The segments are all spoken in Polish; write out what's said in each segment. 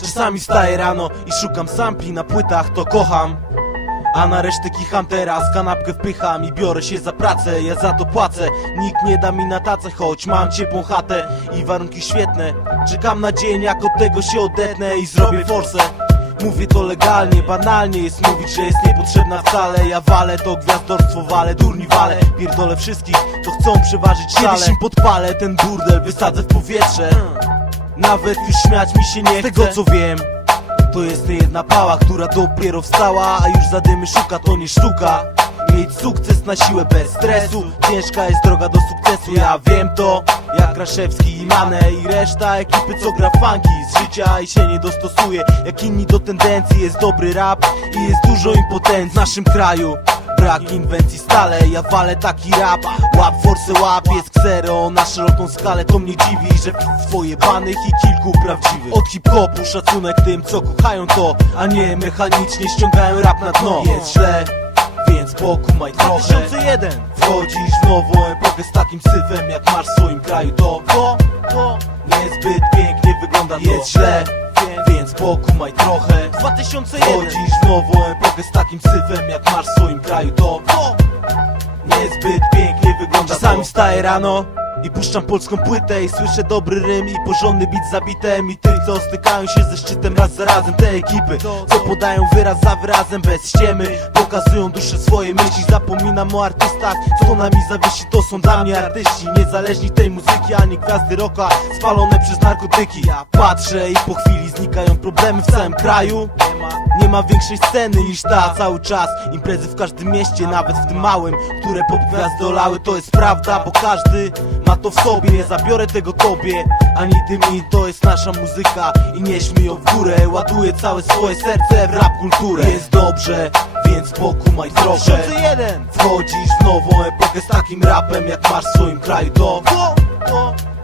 Czasami staję rano i szukam sampli na płytach, to kocham. A na resztę kicham teraz, kanapkę wpycham i biorę się za pracę. Ja za to płacę, nikt nie da mi na tacę Choć mam ciepłą chatę i warunki świetne. Czekam na dzień, jak od tego się odetnę i zrobię forsę. Mówię to legalnie, banalnie jest mówić, że jest niepotrzebna wcale. Ja walę to gwiazdorstwo, walę, durni walę Pierdolę wszystkich, co chcą przeważyć szale. Kiedyś im podpalę ten burdel, wysadzę w powietrze Nawet już śmiać mi się nie chce Z tego co wiem to jest jedna pała, która dopiero wstała A już zadymy szuka, to nie sztuka. Mieć sukces na siłę bez stresu Ciężka jest droga do sukcesu, ja wiem to Jak Kraszewski i Mane i reszta ekipy co gra funki. Z życia i się nie dostosuje Jak inni do tendencji. Jest dobry rap i jest dużo impotencji w naszym kraju Brak inwencji stale, ja walę taki rap. Łap forsę łap, jest ksero na szeroką skalę. To mnie dziwi, że twoje banych i kilku prawdziwych. Od hip-hopu szacunek tym, co kochają to A nie mechanicznie ściągają rap na dno. Jest źle, więc pokumaj trochę. 2001 Wchodzisz w nową epokę z takim syfem Jak masz w swoim kraju. To To, to niezbyt pięknie wygląda. To Jest źle, więc pokumaj trochę. 2001 Wchodzisz w nową epokę z takim syfem Jak masz w swoim kraju to. To niezbyt pięknie wygląda Czasami to. wstaję rano i puszczam polską płytę i słyszę dobry rym i porządny beat zabitem I tych co stykają się ze szczytem raz za razem Te ekipy, co podają wyraz za wyrazem bez ściemy. Pokazują duszę swoje myśli, zapominam o artystach Co nami zawiesi to są dla mnie artyści. Niezależni tej muzyki ani gwiazdy rocka Spalone przez narkotyki. Ja patrzę i po chwili znikają problemy w całym kraju. Nie ma większej sceny niż ta Cały czas. Imprezy w każdym mieście Nawet w tym małym, które pop gwiazdy olały To jest prawda, bo każdy ma to w sobie. Nie zabiorę tego tobie, ani ty mi To jest nasza muzyka. I nieśmy ją w górę Ładuję całe swoje serce w rap kulturę. Jest dobrze, więc pokumaj trochę. 2001 Wchodzisz w nową epokę z takim rapem Jak masz w swoim kraju. To,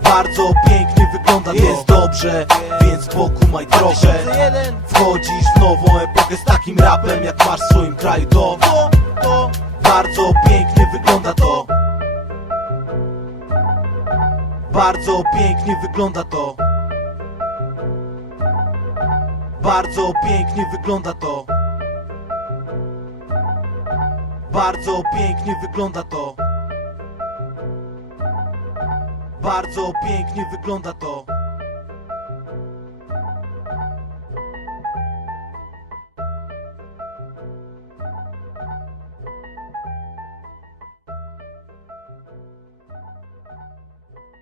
bardzo pięknie wygląda to Jest dobrze, więc pokumaj trochę. 2001 Wchodzisz w nową epokę z takim rapem Jak masz w swoim kraju. To Bardzo pięknie wygląda to. Bardzo pięknie wygląda to. Bardzo pięknie wygląda to Bardzo pięknie wygląda to. Bardzo pięknie wygląda to